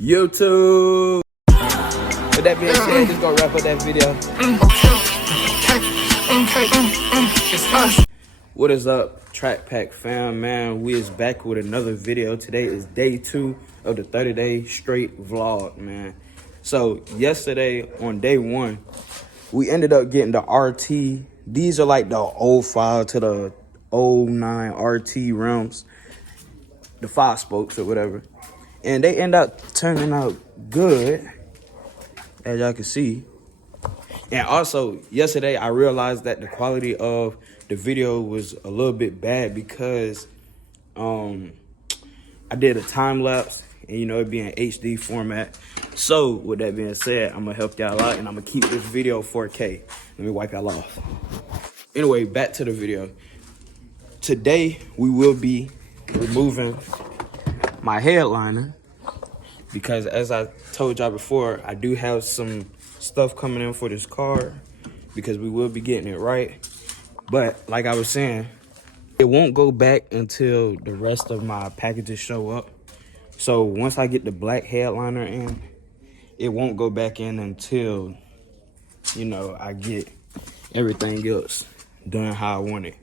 YouTube. With that being said, just gonna wrap up that video. What is up, Track Pack fam, man? We is back with another video. Today is day 2 of the 30-day straight vlog, man. So yesterday on day 1, we ended up getting the RT. These are like the 05 to the 09 RT rims, the 5 spokes or whatever. And they end up turning out good, as y'all can see. And also, yesterday I realized that the quality of the video was a little bit bad because I did a time lapse, and you know, it be in HD format. So with that being said, I'm gonna help y'all out and I'm gonna keep this video 4K. Let me wipe y'all off. Anyway, back to the video. Today we will be removing my headliner because, as I told y'all before, I do have some stuff coming in for this car because we will be getting it right. But like I was saying, it won't go back until the rest of my packages show up. So once I get the black headliner in, it won't go back in until, you know, I get everything else done how I want it.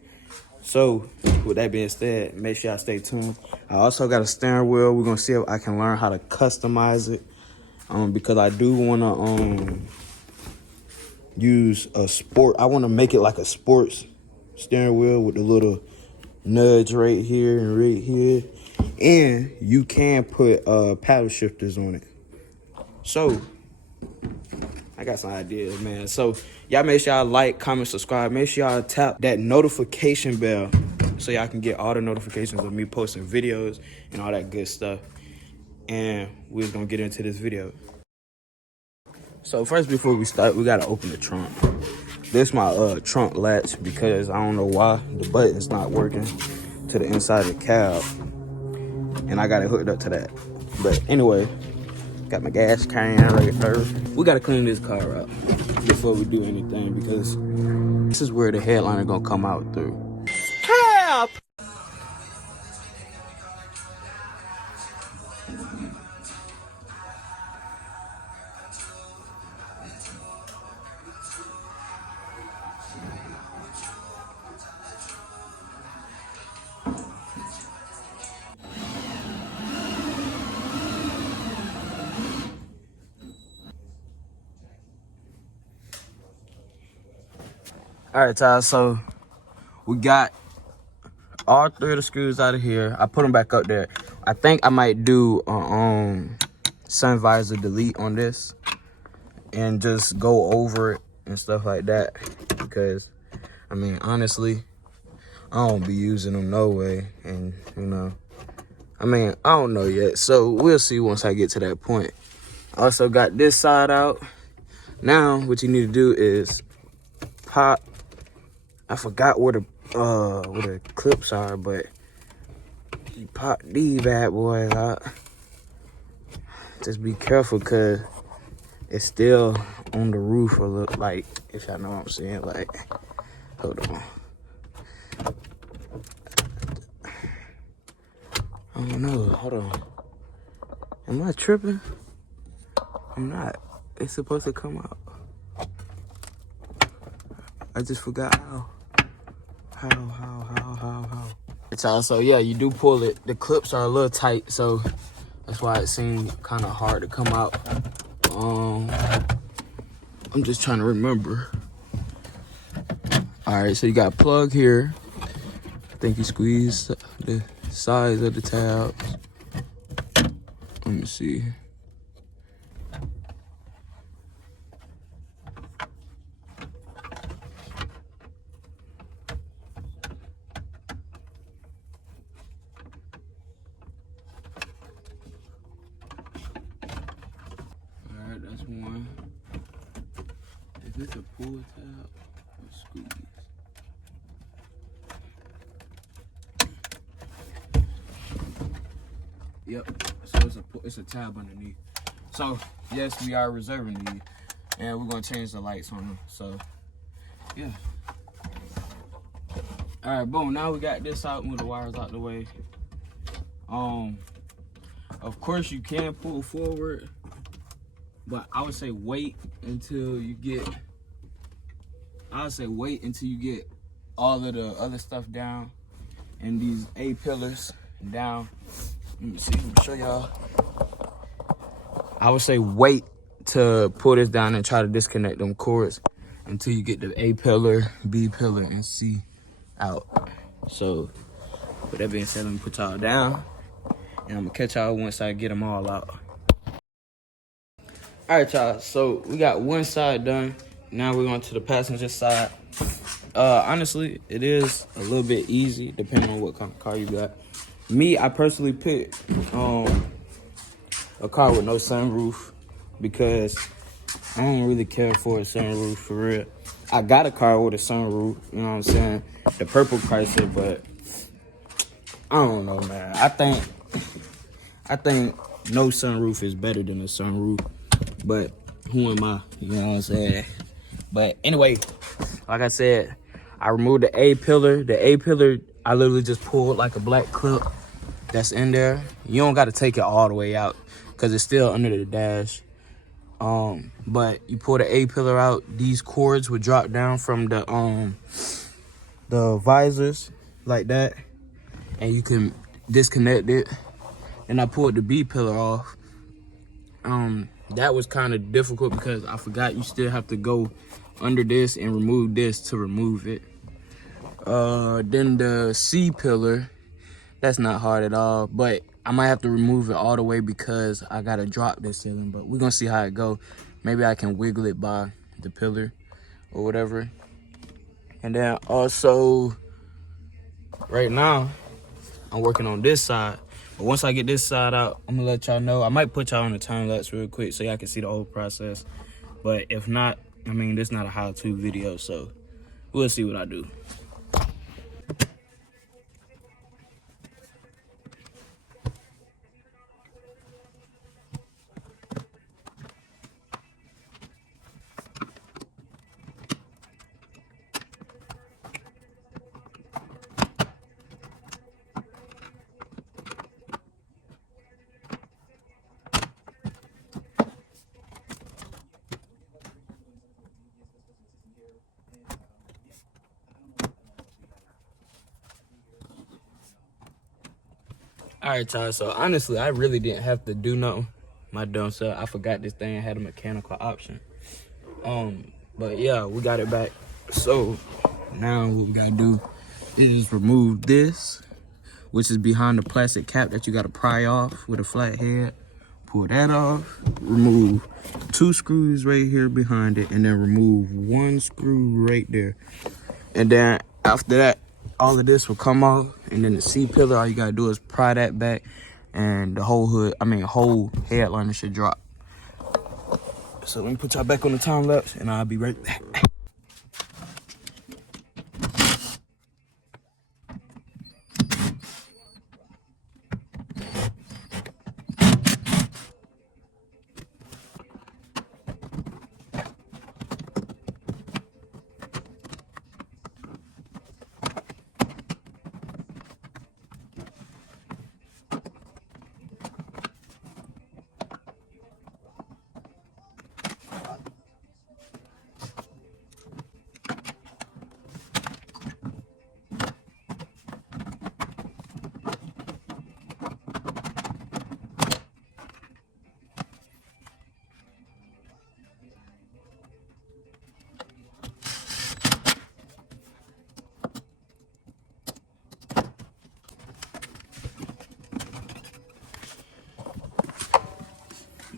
So with that being said, make sure y'all stay tuned. I also got a steering wheel. We're gonna see if I can learn how to customize it, because I do wanna use a sport. I wanna make it like a sports steering wheel with the little nudge right here and right here, and you can put paddle shifters on it. So I got some ideas, man. So y'all make sure y'all like, comment, subscribe. Make sure y'all tap that notification bell so y'all can get all the notifications of me posting videos and all that good stuff. And we're just gonna get into this video. So first, before we start, we gotta open the trunk. This is my trunk latch because I don't know why the button's not working to the inside of the cab, and I got it hooked up to that. But anyway, got my gas can right there. We gotta clean this car up before we do anything because this is where the headliner gonna come out through. Help! All right, Ty, so we got all 3 of the screws out of here. I put them back up there. I think I might do sun visor delete on this and just go over it and stuff like that, because I mean, honestly, I don't be using them no way. And you know, I mean, I don't know yet, so we'll see once I get to that point. I also got this side out. Now what you need to do is pop, I forgot where the clips are, but you pop these bad boys out. Just be careful, cause it's still on the roof a little, like, if y'all know what I'm saying. Like, hold on. I don't know, hold on. Am I tripping? I'm not. It's supposed to come out. I just forgot how. It's also, yeah, you do pull it. The clips are a little tight, so that's why it seemed kind of hard to come out. I'm just trying to remember. All right, so you got a plug here. I think you squeeze the sides of the tabs. Let me see. Alright, that's one. Is this a pull tab or squeeze? Yep, so it's a tab underneath. So yes, we are reserving these, and we're gonna change the lights on them. So yeah. All right, boom. Now we got this out, move the wires out the way. Of course, you can pull forward, but I would say wait until you get. All of the other stuff down and these A pillars down. Let me see. Let me show y'all. I would say wait to pull this down and try to disconnect them cords until you get the A pillar, B pillar, and C out. So, with that being said, let me put y'all down, and I'm gonna catch y'all once I get them all out. All right, y'all. So we got one side done. Now we're going to the passenger side. Honestly, it is a little bit easy depending on what kind of car you got. Me, I personally picked a car with no sunroof because I don't really care for a sunroof for real. I got a car with a sunroof, you know what I'm saying? The purple Chrysler, but I don't know, man. I think no sunroof is better than a sunroof, but who am I? You know what I'm saying? But anyway, like I said, I removed the A pillar. The A pillar, I literally just pulled like a black clip that's in there. You don't got to take it all the way out because it's still under the dash. But you pull the A pillar out, these cords would drop down from the visors like that, and you can disconnect it. And I pulled the B pillar off. That was kind of difficult because I forgot you still have to go under this and remove this to remove it. Then the C pillar, that's not hard at all, but I might have to remove it all the way because I gotta drop this ceiling, but we're gonna see how it go. Maybe I can wiggle it by the pillar or whatever. And then also, right now, I'm working on this side. But once I get this side out, I'm gonna let y'all know. I might put y'all on the time lapse real quick so y'all can see the whole process. But if not, I mean, this is not a how-to video, so we'll see what I do. All right, y'all. So honestly, I really didn't have to do nothing. My dumb self, I forgot this thing had a mechanical option. But yeah, we got it back. So now what we gotta do is remove this, which is behind the plastic cap that you gotta pry off with a flat head. Pull that off. Remove 2 screws right here behind it, and then remove 1 screw right there. And then after that, all of this will come off, and then the C pillar, all you gotta do is pry that back, and the whole whole headliner should drop. So let me put y'all back on the time lapse, and I'll be right back.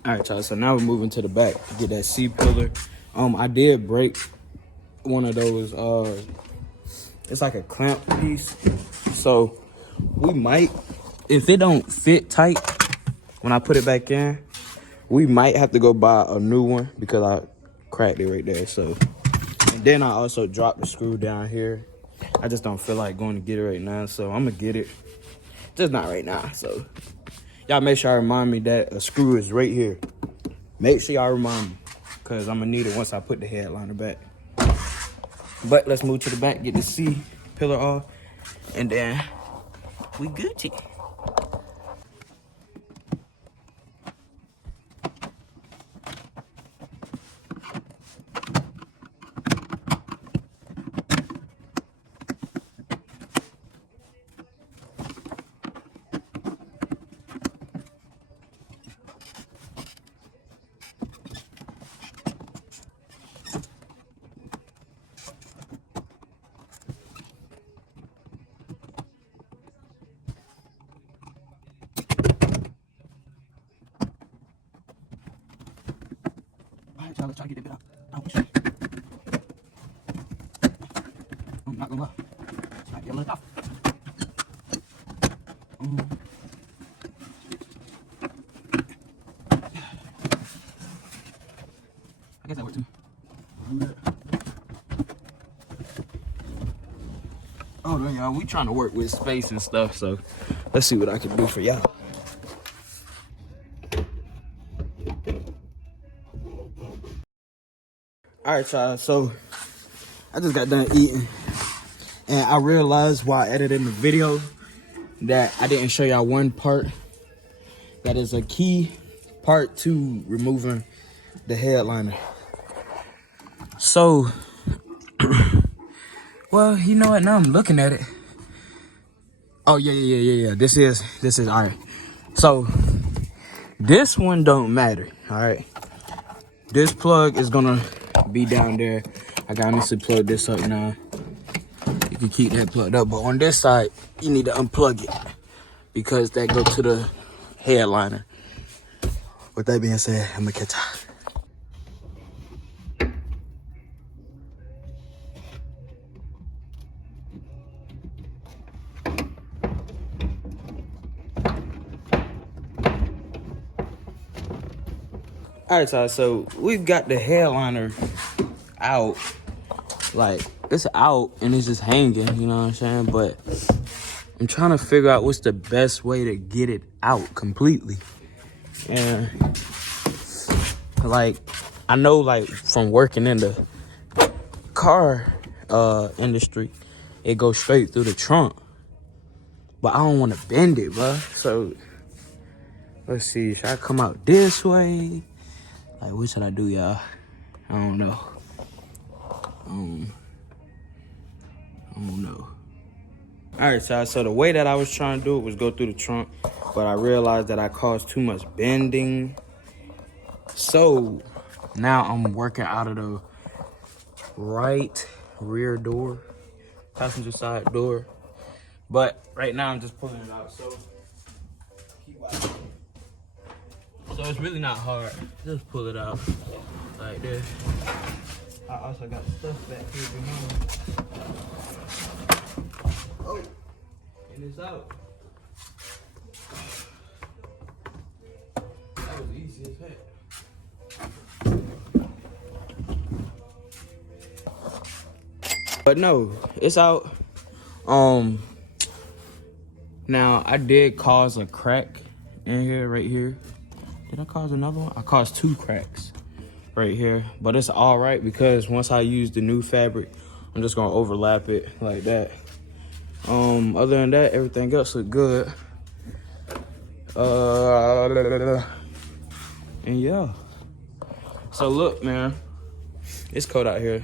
All right, y'all, so now we're moving to the back to get that C pillar. I did break one of those, it's like a clamp piece. So we might, if it don't fit tight when I put it back in, we might have to go buy a new one because I cracked it right there. So, and then I also dropped the screw down here. I just don't feel like going to get it right now, so I'm gonna get it, just not right now. So y'all make sure I remind me that a screw is right here. Make sure y'all remind me, because I'm going to need it once I put the headliner back. But let's move to the back, get the C pillar off, and then we Gucci. right, y'all, let's try to get that bit out. I'm not gonna lie. It's not getting left off. I guess that worked too. Oh, no, y'all, we trying to work with space and stuff, so let's see what I can do for y'all. All right, y'all, so I just got done eating, and I realized while editing the video that I didn't show y'all one part that is a key part to removing the headliner. So, well, you know what? Now I'm looking at it. Oh, yeah. This is all right. So, this one don't matter, all right? This plug is gonna be down there. I gotta honestly plug this up now. You can keep that plugged up, but on this side, you need to unplug it because that go to the headliner. With that being said, I'm gonna catch y'all. All right, so we've got the headliner out. Like, it's out and it's just hanging, you know what I'm saying? But I'm trying to figure out what's the best way to get it out completely. And, like, I know, like, from working in the car industry, it goes straight through the trunk. But I don't want to bend it, bro. So, let's see. Should I come out this way? Like, what should I do, y'all? I don't know. I don't know. All right, so the way that I was trying to do it was go through the trunk, but I realized that I caused too much bending. So now I'm working out of the right rear door, passenger side door. But right now I'm just pulling it out. So keep watching. So it's really not hard. Just pull it out like this. I also got stuff back here behind. Oh, and it's out. That was easy as heck. But no, it's out. Now I did cause a crack in here, right here. Did I cause another one? I caused 2 cracks right here, but it's all right because once I use the new fabric, I'm just gonna overlap it like that. Other than that, everything else look good. And yeah. So look, man, it's cold out here.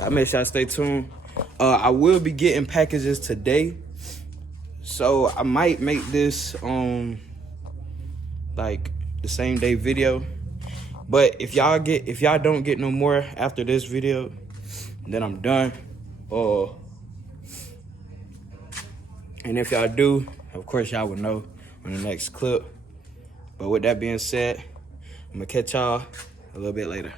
I make sure I stay tuned. I will be getting packages today, so I might make this like the same day video. But if y'all don't get no more after this video, then I'm done. And if y'all do, of course y'all will know on the next clip. But with that being said, I'm gonna catch y'all a little bit later.